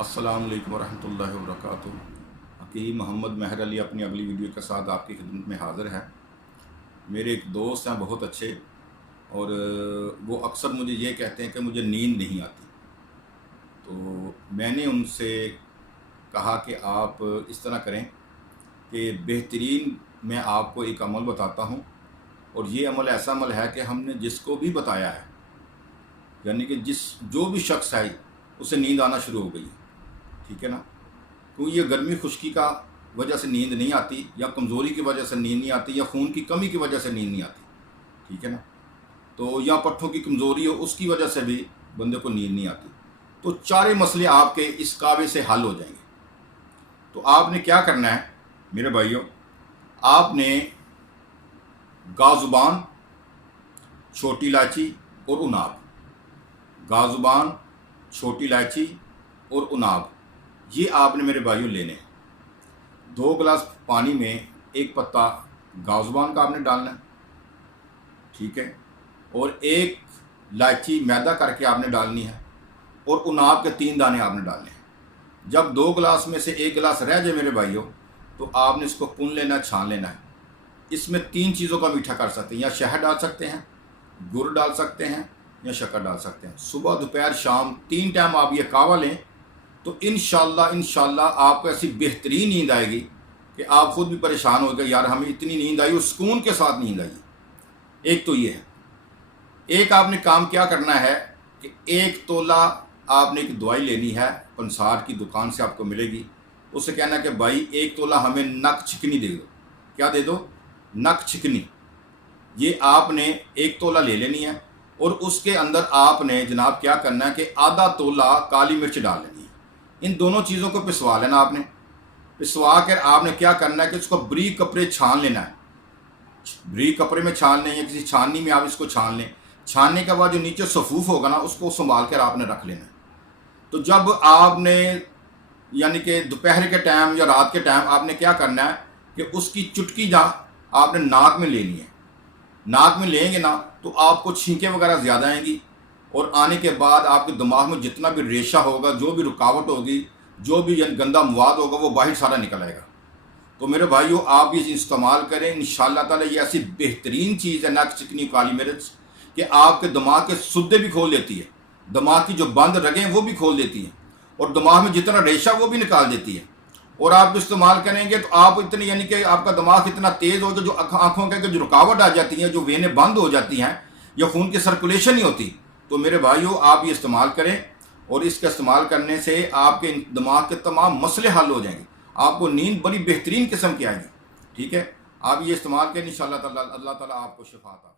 अस्सलाम वालेकुम रहमतुल्लाहि व बरकातुहू। हकीम मोहम्मद महर अली अपनी अगली वीडियो के साथ आपकी खिदमत में हाज़िर है। मेरे एक दोस्त हैं बहुत अच्छे, और वो अक्सर मुझे ये कहते हैं कि मुझे नींद नहीं आती। तो मैंने उनसे कहा कि आप इस तरह करें कि बेहतरीन मैं आपको एक अमल बताता हूँ, और ये अमल ऐसा अमल है कि हमने जिसको भी बताया है, यानी कि जो भी शख्स है उसे नींद आना शुरू हो गई है। ठीक है ना। क्योंकि ये गर्मी खुश्की का वजह से नींद नहीं आती, या कमज़ोरी की वजह से नींद नहीं आती, या खून की कमी की वजह से नींद नहीं आती। ठीक है ना। तो या पट्ठों की कमज़ोरी हो उसकी वजह से भी बंदे को नींद नहीं आती। तो चारे मसले आपके इस कावे से हल हो जाएंगे। तो आपने क्या करना है मेरे भाइयों, आपने गाजुबान, छोटी इलायची और उनाब, गाजुबान, छोटी इलायची और उनाब, ये आपने मेरे भाइयों लेने हैं। 2 गिलास पानी में एक पत्ता गाजुबान का आपने डालना है। ठीक है। और एक इलायची मैदा करके आपने डालनी है, और उनाब के 3 दाने आपने डालने हैं। जब 2 गिलास में से 1 गिलास रह जाए मेरे भाइयों, तो आपने इसको पुन लेना, छान लेना है। इसमें 3 चीज़ों का मीठा कर सकते हैं, या शहद डाल सकते हैं, गुड़ डाल सकते हैं, या शक्कर डाल सकते हैं। सुबह दोपहर शाम 3 टाइम आप ये कावा लें, तो इंशाल्लाह आपको ऐसी बेहतरीन नींद आएगी कि आप खुद भी परेशान हो गए, यार हमें इतनी नींद आई और सुकून के साथ नींद आई। एक तो ये है। एक आपने काम क्या करना है कि 1 तोला आपने एक दवाई लेनी है, पंसार की दुकान से आपको मिलेगी। उससे कहना कि भाई 1 तोला हमें नक छिकनी दे दो। क्या दे दो? नक छिकनी। ये आपने 1 तोला ले लेनी है, और उसके अंदर आपने जनाब क्या करना है कि आधा तोला काली मिर्च डाल लेनी है। इन दोनों चीज़ों को पिसवा लेना आपने। पिसवा कर आपने क्या करना है कि उसको बरीक कपड़े छान लेना है। बरीक कपड़े में छान लें, या किसी छाननी में आप इसको छान लें। छानने के बाद जो नीचे सफूफ होगा ना, उसको संभाल कर आपने रख लेना है। तो जब आपने यानी कि दोपहर के टाइम या रात के टाइम आपने क्या करना है कि उसकी चुटकी जहाँ आपने नाक में लेनी है। नाक में लेंगे ना तो आपको छींकें वगैरह ज़्यादा आएंगी, और आने के बाद आपके दिमाग में जितना भी रेशा होगा, जो भी रुकावट होगी, जो भी गंदा मवाद होगा, वो बाहर सारा निकल आएगा। तो मेरे भाइयों, आप ये इस्तेमाल करें, इंशाअल्लाह ताला ये ऐसी बेहतरीन चीज़ है नक चिकनी काली मिर्च, कि आपके दिमाग के सुद्दे भी खोल देती है, दिमाग की जो बंद रगें वो भी खोल देती हैं, और दिमाग में जितना रेशा वो भी निकाल देती है। और आप इस्तेमाल करेंगे तो आप इतनी यानी कि आपका दिमाग इतना तेज़ होगा, जो आँखों के जो रुकावट आ जाती है, जो वेनें बंद हो जाती हैं, या खून की सर्कुलेशन नहीं होती। तो मेरे भाइयों, आप ये इस्तेमाल करें, और इसका इस्तेमाल करने से आपके दिमाग के तमाम मसले हल हो जाएंगे। आपको नींद बड़ी बेहतरीन किस्म की आएगी। ठीक है। आप ये इस्तेमाल करें, इंशाअल्लाह ताला अल्लाह ताला आपको शिफा अता।